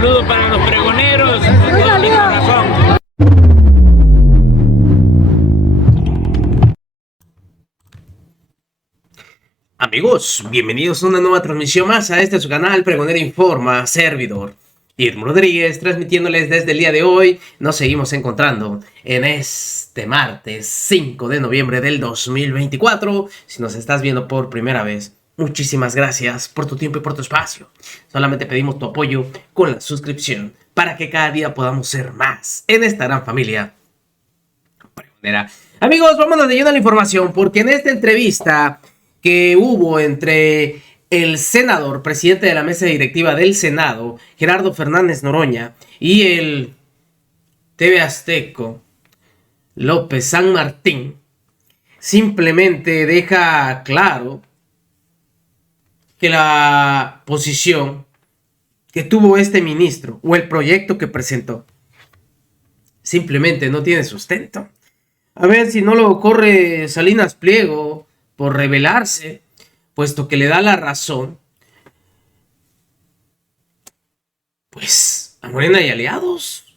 saludo para los pregoneros de todo mi corazón. Amigos, bienvenidos a una nueva transmisión más a este su canal Pregonero Informa, servidor Irmo Rodríguez, transmitiéndoles desde el día de hoy. Nos seguimos encontrando en este martes 5 de noviembre del 2024. Si nos estás viendo por primera vez, muchísimas gracias por tu tiempo y por tu espacio. Solamente pedimos tu apoyo con la suscripción para que cada día podamos ser más en esta gran familia pregonera. Amigos, vámonos de lleno a la información, porque en esta entrevista que hubo entre el senador, presidente de la mesa directiva del Senado, Gerardo Fernández Noroña, y el TV Azteco, López San Martín, simplemente deja claro que la posición que tuvo este ministro o el proyecto que presentó simplemente no tiene sustento. A ver si no lo corre Salinas Pliego por rebelarse, puesto que le da la razón, pues, a Morena y aliados.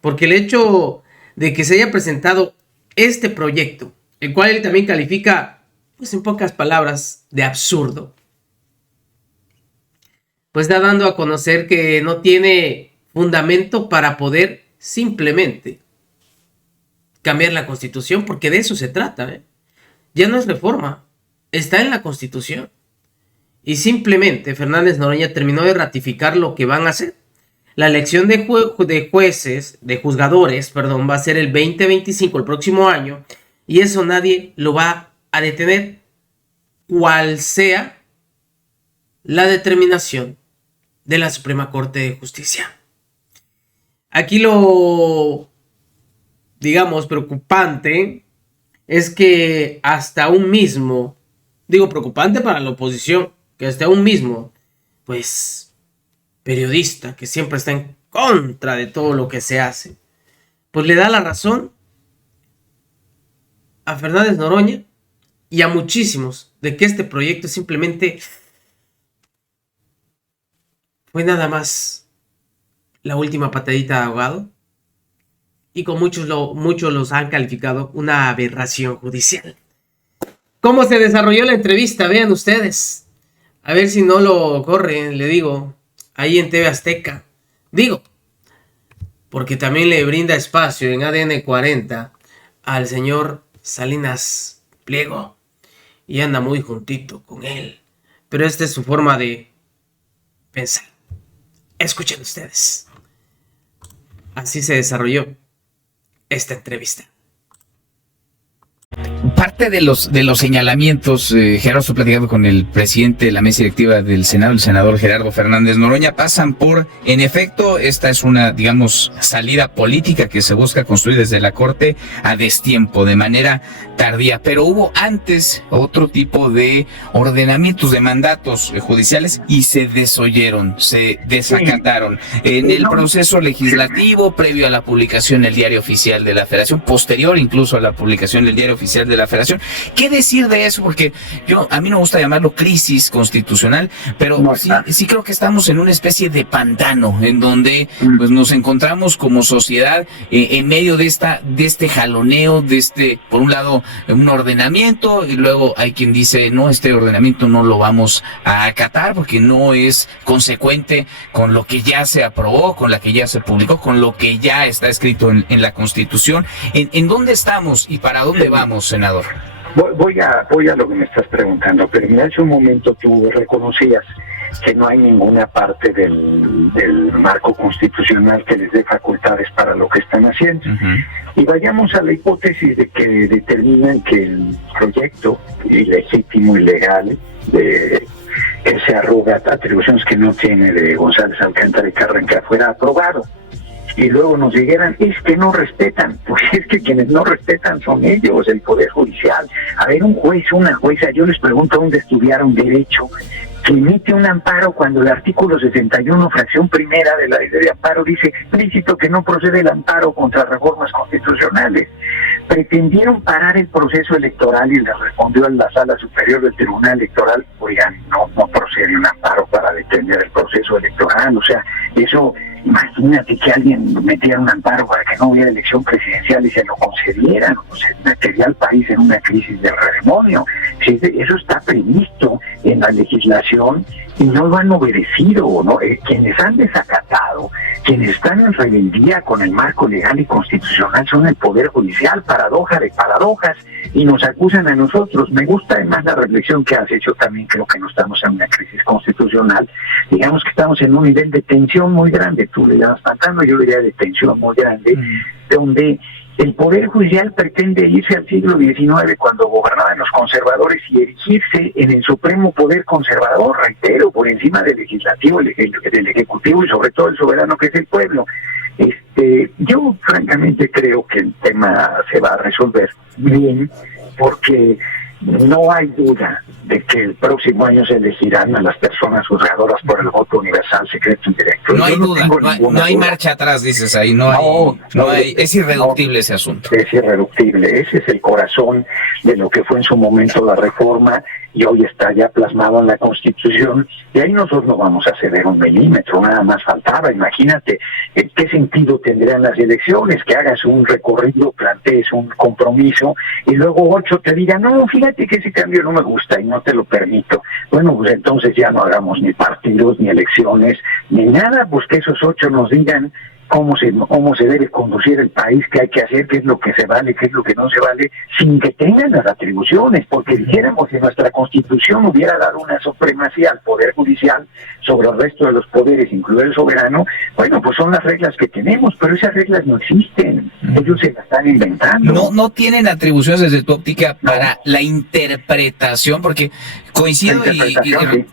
Porque el hecho de que se haya presentado este proyecto, el cual él también califica, pues en pocas palabras, de absurdo, pues está dando a conocer que no tiene fundamento para poder simplemente cambiar la Constitución, porque de eso se trata, Ya no es reforma, está en la Constitución. Y simplemente Fernández Noroña terminó de ratificar lo que van a hacer. La elección de juzgadores, va a ser el 2025, el próximo año, y eso nadie lo va a detener, cual sea la determinación de la Suprema Corte de Justicia. Aquí lo, digamos, preocupante es que hasta un mismo, preocupante para la oposición, que hasta un mismo, pues, periodista que siempre está en contra de todo lo que se hace, pues le da la razón a Fernández Noroña y a muchísimos de que este proyecto simplemente fue nada más la última patadita de ahogado. Y con muchos los han calificado una aberración judicial. ¿Cómo se desarrolló la entrevista? Vean ustedes. A ver si no lo corren, le digo, ahí en TV Azteca. Porque también le brinda espacio en ADN 40 al señor Salinas Pliego. Y anda muy juntito con él. Pero esta es su forma de pensar. Escuchen ustedes. Así se desarrolló esta entrevista. Parte de los señalamientos, Gerardo, estoy platicando con el presidente de la mesa directiva del Senado, el senador Gerardo Fernández Noroña, pasan por, en efecto, esta es una, salida política que se busca construir desde la Corte a destiempo, de manera tardía, pero hubo antes otro tipo de ordenamientos de mandatos judiciales y se desoyeron, se desacataron en el proceso legislativo previo a la publicación en el Diario Oficial de la Federación, posterior incluso a la publicación del Diario Oficial de la Federación. ¿Qué decir de eso? Porque a mí no me gusta llamarlo crisis constitucional, pero sí creo que estamos en una especie de pantano en donde pues nos encontramos como sociedad en medio de este jaloneo, por un lado un ordenamiento, y luego hay quien dice no, este ordenamiento no lo vamos a acatar porque no es consecuente con lo que ya se aprobó, con la que ya se publicó, con lo que ya está escrito en la Constitución. ¿En dónde estamos y para dónde vamos, senador? Voy a lo que me estás preguntando, pero mira, hace un momento tú reconocías que no hay ninguna parte del marco constitucional que les dé facultades para lo que están haciendo. Y vayamos a la hipótesis de que determinan que el proyecto ilegítimo, ilegal, que se arroga atribuciones que no tiene de González Alcántara y Carranca fuera aprobado. Y luego nos dijeran, es que no respetan, pues es que quienes no respetan son ellos, el Poder Judicial. A ver, un juez, una jueza, yo les pregunto dónde estudiaron derecho, que emite un amparo cuando el artículo 61, fracción primera de la ley de amparo dice explícito que no procede el amparo contra reformas constitucionales. Pretendieron parar el proceso electoral y les respondió en la Sala Superior del Tribunal Electoral, oigan, no procede un amparo para detener el proceso electoral. O sea, Eso, imagínate que alguien metiera un amparo para que no hubiera elección presidencial y se lo concedieran, o sea, metería al país en una crisis del redemonio. Sí, eso está previsto en la legislación y no lo han obedecido, ¿no? Quienes han desacatado, quienes están en rebeldía con el marco legal y constitucional son el Poder Judicial, paradoja de paradojas, y nos acusan a nosotros. Me gusta además la reflexión que has hecho también. Creo que no estamos en una crisis constitucional, digamos que estamos en un nivel de tensión muy grande, tú le llamas pantano, yo le diría de tensión muy grande, donde el Poder Judicial pretende irse al siglo XIX, cuando gobernaban los conservadores, y erigirse en el supremo poder conservador, reitero, por encima del legislativo, del ejecutivo y sobre todo el soberano, que es el pueblo. Yo francamente creo que el tema se va a resolver bien, porque no hay duda de que el próximo año se elegirán a las personas juzgadoras por el voto universal, secreto y directo. No hay duda, no hay marcha atrás, dices ahí, no hay, es irreductible ese asunto. Es irreductible, ese es el corazón de lo que fue en su momento la reforma, y hoy está ya plasmado en la Constitución, y ahí nosotros no vamos a ceder un milímetro, nada más faltaba. Imagínate qué sentido tendrían las elecciones, que hagas un recorrido, plantees un compromiso, y luego 8 te digan, no, fíjate que ese cambio no me gusta y no te lo permito. Bueno, pues entonces ya no hagamos ni partidos, ni elecciones, ni nada, pues que esos 8 nos digan cómo se debe conducir el país, qué hay que hacer, qué es lo que se vale, qué es lo que no se vale, sin que tengan las atribuciones, porque dijéramos que nuestra Constitución hubiera dado una supremacía al Poder Judicial sobre el resto de los poderes, incluido el soberano. Bueno, pues son las reglas que tenemos, pero esas reglas no existen, ellos se las están inventando. No tienen atribuciones desde tu óptica para la interpretación, porque coincido y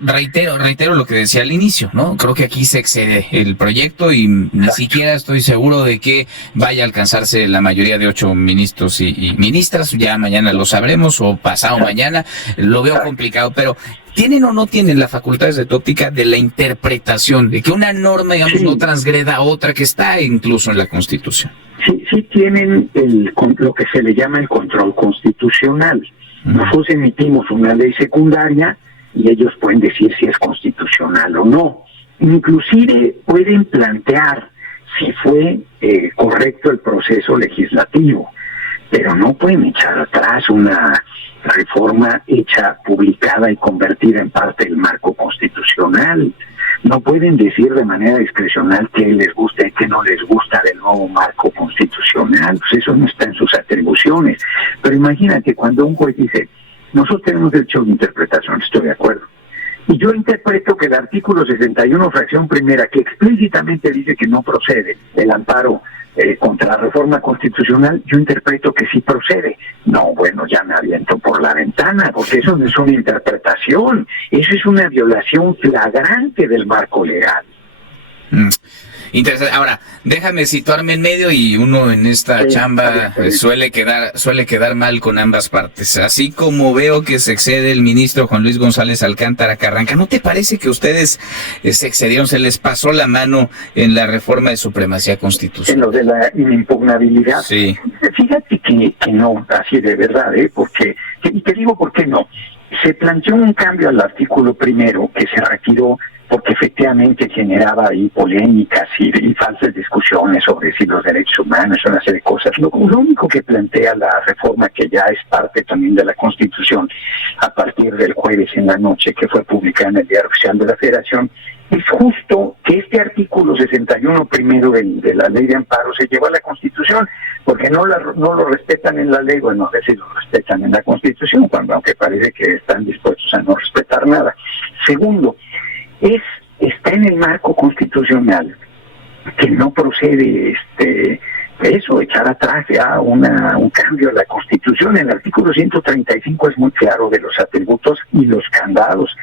reitero lo que decía al inicio, ¿no? Creo que aquí se excede el proyecto y ni siquiera estoy seguro de que vaya a alcanzarse la mayoría de 8 ministros y ministras. Ya mañana lo sabremos, o pasado mañana. Lo veo complicado, pero ¿tienen o no tienen la facultad desde tu óptica de la interpretación, de que una norma, digamos, no transgreda a otra que está incluso en la Constitución? Sí tienen lo que se le llama el control constitucional. Nosotros emitimos una ley secundaria y ellos pueden decir si es constitucional o no. Inclusive pueden plantear si fue correcto el proceso legislativo, pero no pueden echar atrás una reforma hecha, publicada y convertida en parte del marco constitucional. No pueden decir de manera discrecional qué les gusta y qué no les gusta del nuevo marco constitucional. Pues eso no está en sus atribuciones. Pero imagínate cuando un juez dice, nosotros tenemos derecho de interpretación, estoy de acuerdo, y yo interpreto que el artículo 61, fracción primera, que explícitamente dice que no procede el amparo contra la reforma constitucional, yo interpreto que sí procede. No, bueno, ya me aviento por la ventana, porque eso no es una interpretación, eso es una violación flagrante del marco legal. Interesante. Ahora, déjame situarme en medio, y uno en esta chamba suele quedar mal con ambas partes. Así como veo que se excede el ministro Juan Luis González Alcántara Carranca, ¿no te parece que ustedes se excedieron, se les pasó la mano en la reforma de supremacía constitucional? En lo de la inimpugnabilidad. Sí. Fíjate que no, así de verdad, porque, y te digo por qué no. Se planteó un cambio al artículo primero que se retiró porque efectivamente generaba ahí polémicas y falsas discusiones sobre si los derechos humanos, una serie de cosas. Lo único que plantea la reforma, que ya es parte también de la Constitución, a partir del jueves en la noche, que fue publicada en el Diario Oficial de la Federación, es justo que este artículo 61 primero de la Ley de Amparo se llevó a la Constitución, porque no lo respetan en la ley. Bueno, es decir, lo respetan en la Constitución, aunque parece que están dispuestos a no respetar nada. Segundo, está en el marco constitucional que no procede eso, echar atrás ya un cambio a la Constitución. El artículo 135 es muy claro de los atributos y los candados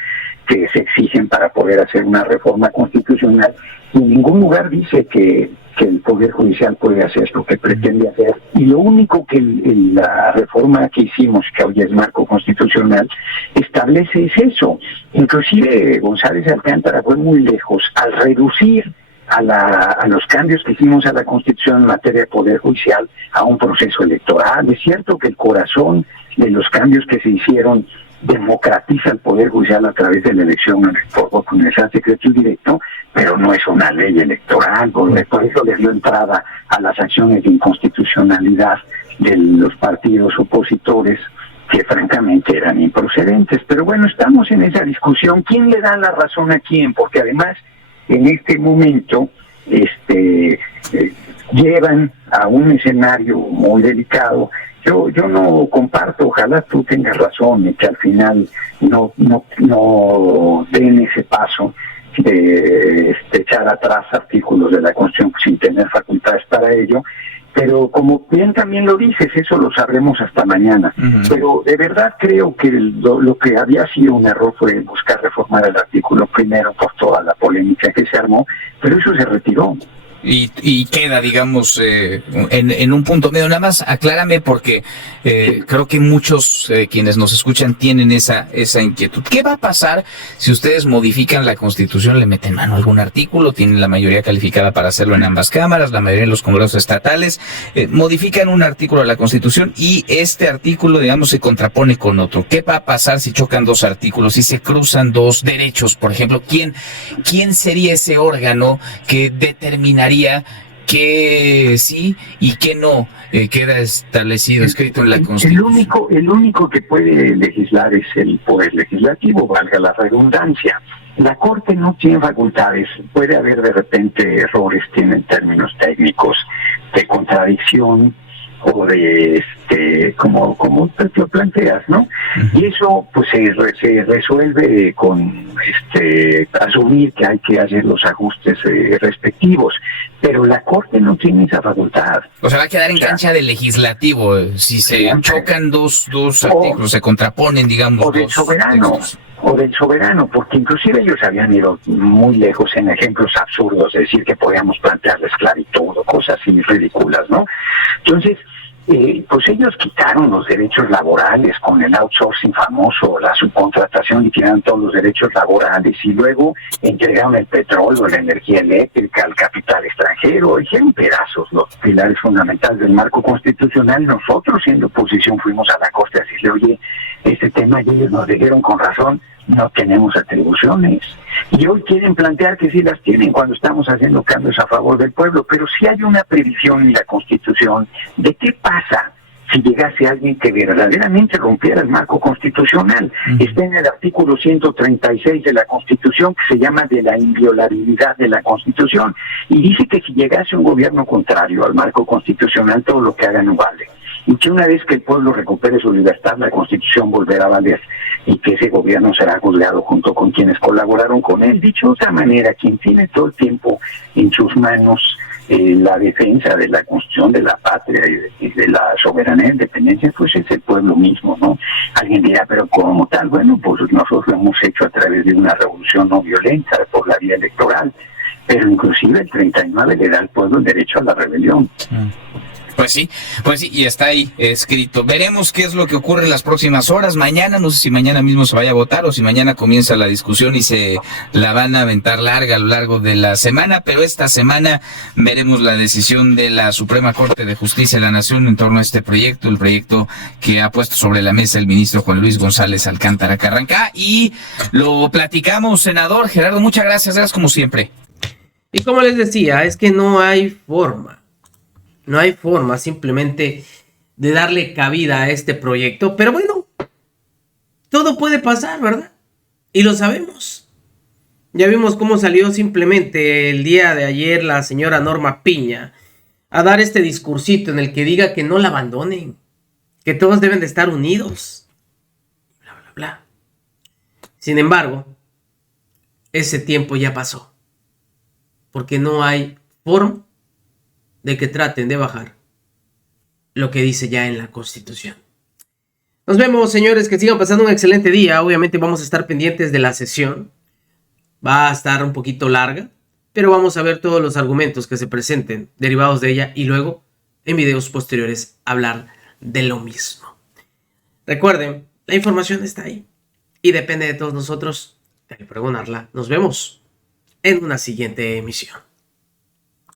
que se exigen para poder hacer una reforma constitucional. En ningún lugar dice que el Poder Judicial puede hacer lo que pretende hacer, y lo único que la reforma que hicimos, que hoy es marco constitucional, establece es eso. Inclusive González Alcántara fue muy lejos al reducir a los cambios que hicimos a la Constitución en materia de Poder Judicial a un proceso electoral. Es cierto que el corazón de los cambios que se hicieron democratiza el Poder Judicial a través de la elección por voto universal, secreto y directo, pero no es una ley electoral, por eso le dio entrada a las acciones de inconstitucionalidad de los partidos opositores, que francamente eran improcedentes. Pero bueno, estamos en esa discusión. ¿Quién le da la razón a quién? Porque además, en este momento, llevan a un escenario muy delicado. Yo no comparto, ojalá tú tengas razón y que al final no den ese paso de echar atrás artículos de la Constitución sin tener facultades para ello. Pero como bien también lo dices, eso lo sabremos hasta mañana. Pero de verdad creo que lo que había sido un error fue buscar reformar el artículo primero por toda la polémica que se armó, pero eso se retiró. Y queda, digamos, en un punto medio. Nada más aclárame porque creo que muchos quienes nos escuchan tienen esa inquietud. ¿Qué va a pasar si ustedes modifican la Constitución, le meten mano a algún artículo, tienen la mayoría calificada para hacerlo en ambas cámaras, la mayoría en los congresos estatales, modifican un artículo de la Constitución y este artículo, digamos, se contrapone con otro? ¿Qué va a pasar si chocan dos artículos, si se cruzan dos derechos, por ejemplo? ¿Quién sería ese órgano que determinaría que sí y que no queda establecido, escrito en la Constitución? El único que puede legislar es el Poder Legislativo, valga la redundancia. La Corte no tiene facultades, puede haber de repente errores, tienen términos técnicos de contradicción o de como te lo planteas, ¿no? Y eso pues se resuelve con asumir que hay que hacer los ajustes respectivos, pero la Corte no tiene esa facultad. O sea, va a quedar en cancha del legislativo si se chocan dos artículos, se contraponen, digamos, o del soberano. O del soberano, porque inclusive ellos habían ido muy lejos en ejemplos absurdos, es decir, que podíamos plantear la esclavitud o cosas así ridículas, ¿no? Entonces, pues ellos quitaron los derechos laborales con el outsourcing famoso, la subcontratación, liquidaron todos los derechos laborales y luego entregaron el petróleo, la energía eléctrica, al capital extranjero, hicieron pedazos los pilares fundamentales del marco constitucional. Nosotros, siendo oposición, fuimos a la Corte a decirle, oye, este tema, y ellos nos dijeron con razón, no tenemos atribuciones. Y hoy quieren plantear que sí las tienen cuando estamos haciendo cambios a favor del pueblo, pero sí hay una previsión en la Constitución de qué pasa si llegase alguien que verdaderamente rompiera el marco constitucional. Está en el artículo 136 de la Constitución, que se llama de la inviolabilidad de la Constitución, y dice que si llegase un gobierno contrario al marco constitucional, todo lo que haga no vale. Y que una vez que el pueblo recupere su libertad, la Constitución volverá a valer y que ese gobierno será juzgado junto con quienes colaboraron con él. Dicho de otra manera, quien tiene todo el tiempo en sus manos la defensa de la Constitución, de la patria y de la soberanía e independencia, pues es el pueblo mismo, ¿no? Alguien dirá, pero ¿cómo tal? Bueno, pues nosotros lo hemos hecho a través de una revolución no violenta por la vía electoral, pero inclusive el 39 le da al pueblo el derecho a la rebelión. Pues sí, y está ahí escrito. Veremos qué es lo que ocurre en las próximas horas. Mañana, no sé si mañana mismo se vaya a votar o si mañana comienza la discusión y se la van a aventar larga a lo largo de la semana, pero esta semana veremos la decisión de la Suprema Corte de Justicia de la Nación en torno a este proyecto, el proyecto que ha puesto sobre la mesa el ministro Juan Luis González Alcántara Carrancá, y lo platicamos, senador Gerardo. Muchas gracias como siempre. Y como les decía, es que no hay forma simplemente de darle cabida a este proyecto. Pero bueno, todo puede pasar, ¿verdad? Y lo sabemos. Ya vimos cómo salió simplemente el día de ayer la señora Norma Piña a dar este discursito en el que diga que no la abandonen, que todos deben de estar unidos, bla, bla, bla. Sin embargo, ese tiempo ya pasó, porque no hay forma de que traten de bajar lo que dice ya en la Constitución. Nos vemos, señores, que sigan pasando un excelente día. Obviamente vamos a estar pendientes de la sesión. Va a estar un poquito larga, pero vamos a ver todos los argumentos que se presenten derivados de ella y luego en videos posteriores hablar de lo mismo. Recuerden, la información está ahí y depende de todos nosotros de pregonarla. Nos vemos en una siguiente emisión.